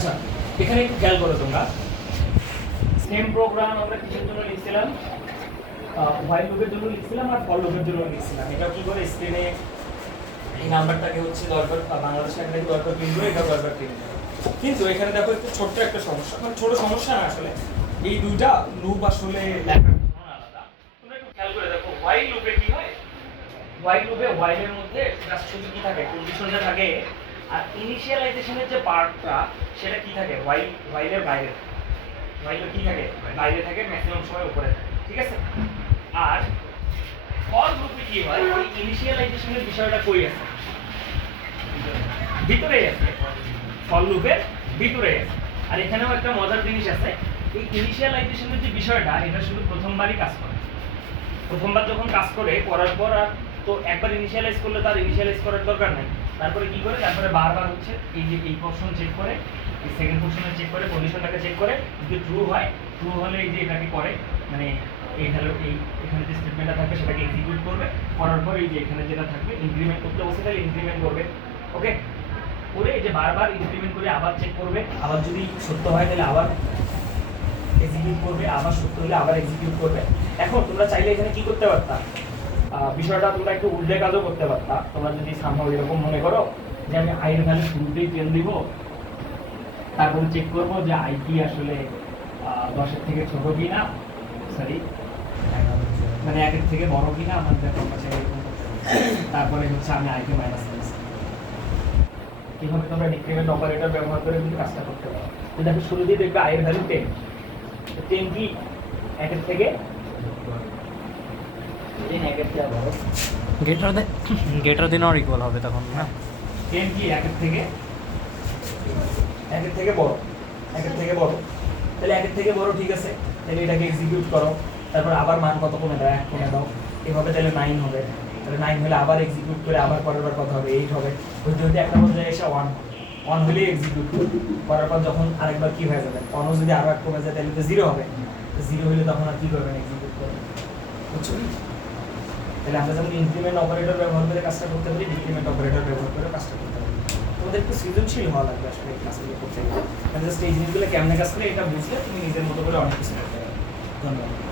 আচ্ছা, এখানে একটু খেয়াল করো তোমরা, সেম প্রোগ্রাম আমরা কিসের জন্য লিখছিলাম, হোয়াইল লুপের জন্য লিখছিলাম আর ফর লুপের জন্য লিখছিলাম। এটা কি করে স্ক্রিনে এই নাম্বারটাকে হচ্ছে দরকার বাংলাদেশ টাকাটাকে দরকার প্রিন্ট করে, এটা দরকার প্রিন্ট করে। কিন্তু এখানে দেখো একটু ছোট্ট একটা সমস্যা, মানে ছোট সমস্যা না আসলে, এই দুইটা লুপ আসলে লেখার আলাদা। তোমরা একটু খেয়াল করে দেখো, হোয়াইল লুপে কি হয়, হোয়াইল লুপে হোয়াইলের মধ্যে জাস্ট শুধু কি থাকে, কন্ডিশনটা থাকে, আর ইনিশিয়ালাইজেশনের যে পার্টটা সেটা কি থাকে, হোয়াইলের বাইরে, হোয়াইলের কি থাকে, বাইরে থাকে, ম্যাক্সিমাম সময় উপরে থাকে, ঠিক আছে। আর ফর লুপে কি হয়, ওই ইনিশিয়ালাইজেশনের বিষয়টা কই আছে, ভিতরেই আছে, ফর লুপের ভিতরেই আছে। আর এখানেও একটা মজার জিনিস আছে, এই ইনিশিয়ালাইজেশনের যে বিষয়টা, এটা শুধু প্রথমবারই কাজ করে। প্রথমবার যখন কাজ করে করার পর আর তো একবার ইনিশিয়ালাইজ করলে তার ইনিশিয়ালাইজ করার দরকার নাই, তারপরে কি করে, তারপরে বারবার হচ্ছে এই যে এই পোরশন চেক করে, এই সেকেন্ড পোরশনে চেক করে, কন্ডিশনটাকে চেক করে, যদি ট্রু হয়, ট্রু হলে এই যে এটাকে করে, মানে এই হ্যালো এই এখানে যে স্টেটমেন্টটা থাকবে সেটাকে এক্সিকিউট করবে, করার পর এই যে এখানে যেটা থাকবে ইনক্রিমেন্ট করতে বসে তাহলে ইনক্রিমেন্ট করবে, ওকে। করে এই যে বারবার ইনক্রিমেন্ট করে আবার চেক করবে, আবার যদি সত্য হয় তাহলে আবার এক্সিকিউট করবে, আবার সত্য হলে আবার এক্সিকিউট করবে। এখন তোমরা চাইলে এখানে কি করতে পারতা, বিষয়টা তোমরা একটু উল্টে কাজও করতে পারতা। তোমরা যদি সামহাও এরকম মনে করো যে আমি আইয়ের ভ্যালু শুরুতেই 10 দিব, তারপরে চেক করবো যে আই কি আসলে 10-এর থেকে ছোট কিনা, সরি মানে 1-এর থেকে বড় কিনা, আমার দেখো কাছে এরকম করতে হবে। তারপরে হচ্ছে আমি আইকে মাইনাস করেছি। কিভাবে তোমরা ডিক্রিমেন্ট অপারেটর ব্যবহার করে কিন্তু কাজটা করতে পারো। তো দেখো শুরুতেই দেখবে আইয়ের ভ্যালু 10, 10 কি 1-এর থেকে গ্রেটার দেন অর ইকুয়াল হবে তখন না, 10 কি 1-এর থেকে বড়, 1-এর থেকে বড়, তাহলে 1-এর থেকে বড়, ঠিক আছে। তাহলে এটাকে এক্সিকিউট করো, তারপর আবার মান কত কমে দাও, 1 কমে দাও, এভাবে তাহলে 9 হবে। তাহলে 9 হলে আবার এক্সিকিউট করে আবার পরের বার কত হবে, 8 হবে। হইতে হইতে একটা পর্যায়ে এসে 1 হলেই এক্সিকিউট করার পর যখন আরেকবার কি হয়ে যাবে, 1 যদি আবার কমে যায় তাহলে তো 0 হবে। 0 হলে তখন আর কি করবেন, এক্সিকিউট করবেন, বুঝছো? তাহলে আমরা যখন ইনক্রিমেন্ট অপারেটর ব্যবহার করে কাজটা করতে পারি, ডিক্রিমেন্ট অপারেটর ব্যবহার করে কাজটা করতে পারি। তোমাদের একটু সৃজনশীল হওয়া লাগবে আসলে এই ক্লাসগুলো করতে গেলে। জাস্ট এই জিনিসগুলো কেমনে কাজ করে এটা বুঝলে তুমি নিজের মতো করে অনেক কিছু করতে পারবে। ধন্যবাদ।